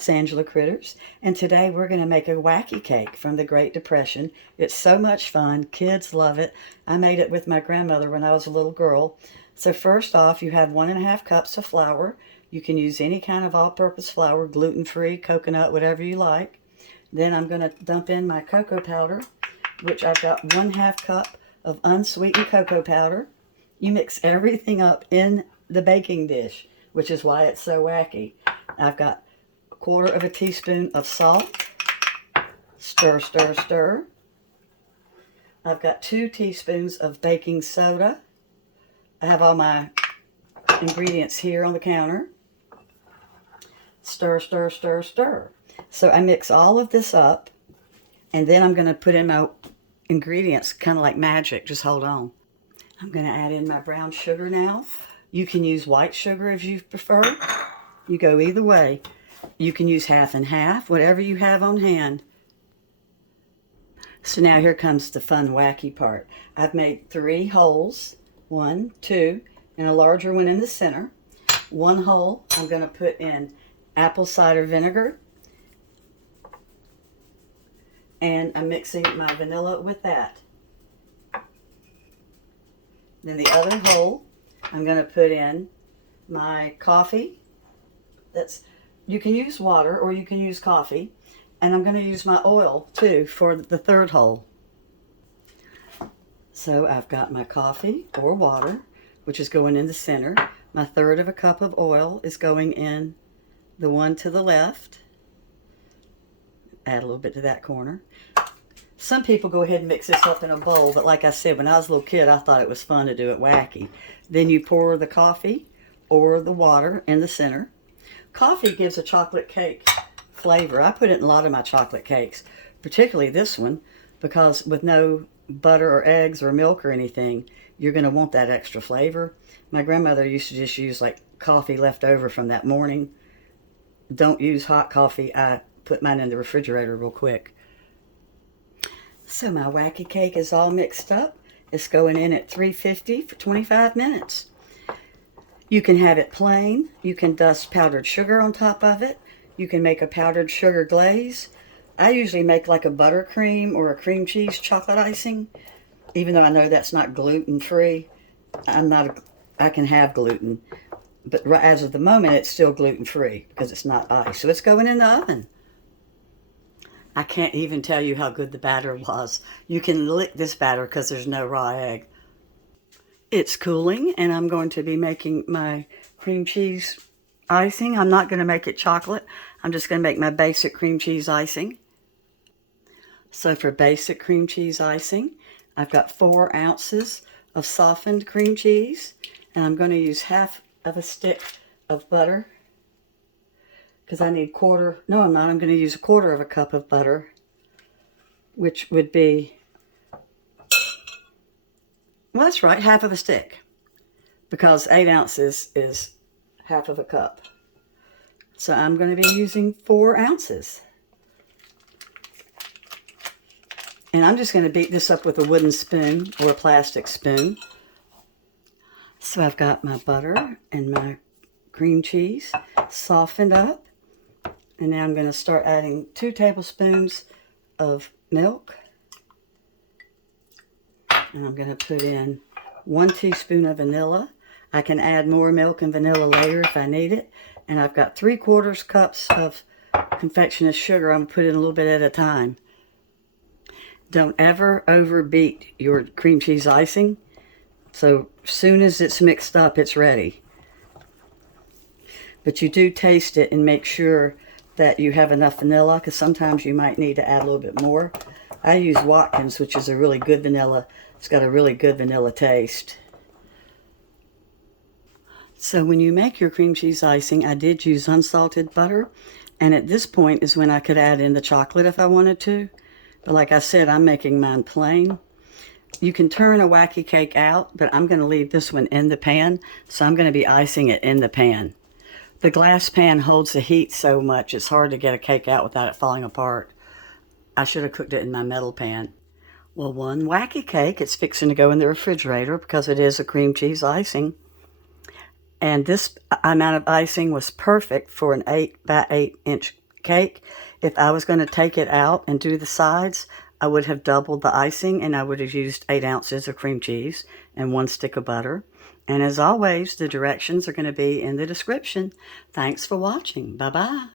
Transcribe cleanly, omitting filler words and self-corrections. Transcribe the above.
it's Angela Critters, and today we're going to make a wacky cake from the Great Depression. It's so much fun. Kids love it. I made it with my grandmother when I was a little girl. So first off, you have 1.5 cups of flour. You can use any kind of all-purpose flour, gluten-free, coconut, whatever you like. Then I'm going to dump in my cocoa powder, which I've got 1/2 cup of unsweetened cocoa powder. You mix everything up in the baking dish, which is why it's so wacky. I've got 1/4 teaspoon of salt. Stir, stir, stir. I've got 2 teaspoons of baking soda. I have all my ingredients here on the counter. Stir, stir, stir, stir. So I mix all of this up, and then I'm going to put in my ingredients, kind of like magic. Just hold on. I'm going to add in my brown sugar now. You can use white sugar if you prefer. You go either way. You can use half and half, whatever you have on hand. So now here comes the fun, wacky part. I've made 3 holes, 1, 2, and a larger one in the center. 1 hole I'm going to put in apple cider vinegar, and I'm mixing my vanilla with that. Then the other hole I'm going to put in my coffee. You can use water or you can use coffee. And I'm going to use my oil too for the 3rd hole. So I've got my coffee or water, which is going in the center. My 1/3 cup of oil is going in the one to the left. Add a little bit to that corner. Some people go ahead and mix this up in a bowl, but like I said, when I was a little kid, I thought it was fun to do it wacky. Then you pour the coffee or the water in the center. Coffee gives a chocolate cake flavor. I put it in a lot of my chocolate cakes, particularly this one, because with no butter or eggs or milk or anything, you're going to want that extra flavor. My grandmother used to just use like coffee left over from that morning. Don't use hot coffee. I put mine in the refrigerator real quick. So my wacky cake is all mixed up. It's going in at 350 for 25 minutes. You can have it plain. You can dust powdered sugar on top of it. You can make a powdered sugar glaze. I usually make like a buttercream or a cream cheese chocolate icing, even though I know that's not gluten-free. I can have gluten, but as of the moment, it's still gluten-free because it's not ice. So it's going in the oven. I can't even tell you how good the batter was. You can lick this batter because there's no raw egg. It's cooling, and I'm going to be making my cream cheese icing. I'm not going to make it chocolate. I'm just going to make my basic cream cheese icing. So for basic cream cheese icing, I've got 4 ounces of softened cream cheese, and I'm going to use 1/2 stick of butter because I need no, I'm not. I'm going to use 1/4 cup of butter, which would be, well, that's right, 1/2 stick, because 8 ounces is 1/2 cup. So I'm going to be using 4 ounces. And I'm just going to beat this up with a wooden spoon or a plastic spoon. So I've got my butter and my cream cheese softened up. And now I'm going to start adding 2 tablespoons of milk. And I'm going to put in 1 teaspoon of vanilla. I can add more milk and vanilla later if I need it. And I've got 3/4 cups of confectioners sugar. I'm going to put in a little bit at a time. Don't ever overbeat your cream cheese icing. So as soon as it's mixed up, it's ready. But you do taste it and make sure that you have enough vanilla, because sometimes you might need to add a little bit more. I use Watkins, which is a really good vanilla. It's got a really good vanilla taste. So when you make your cream cheese icing, I did use unsalted butter. And at this point is when I could add in the chocolate if I wanted to. But like I said, I'm making mine plain. You can turn a wacky cake out, but I'm going to leave this one in the pan. So I'm going to be icing it in the pan. The glass pan holds the heat so much, it's hard to get a cake out without it falling apart. I should have cooked it in my metal pan. Well, one wacky cake, it's fixing to go in the refrigerator because it is a cream cheese icing. And this amount of icing was perfect for an 8 by 8 inch cake. If I was going to take it out and do the sides, I would have doubled the icing, and I would have used 8 ounces of cream cheese and 1 stick of butter. And as always, the directions are going to be in the description. Thanks for watching. Bye-bye.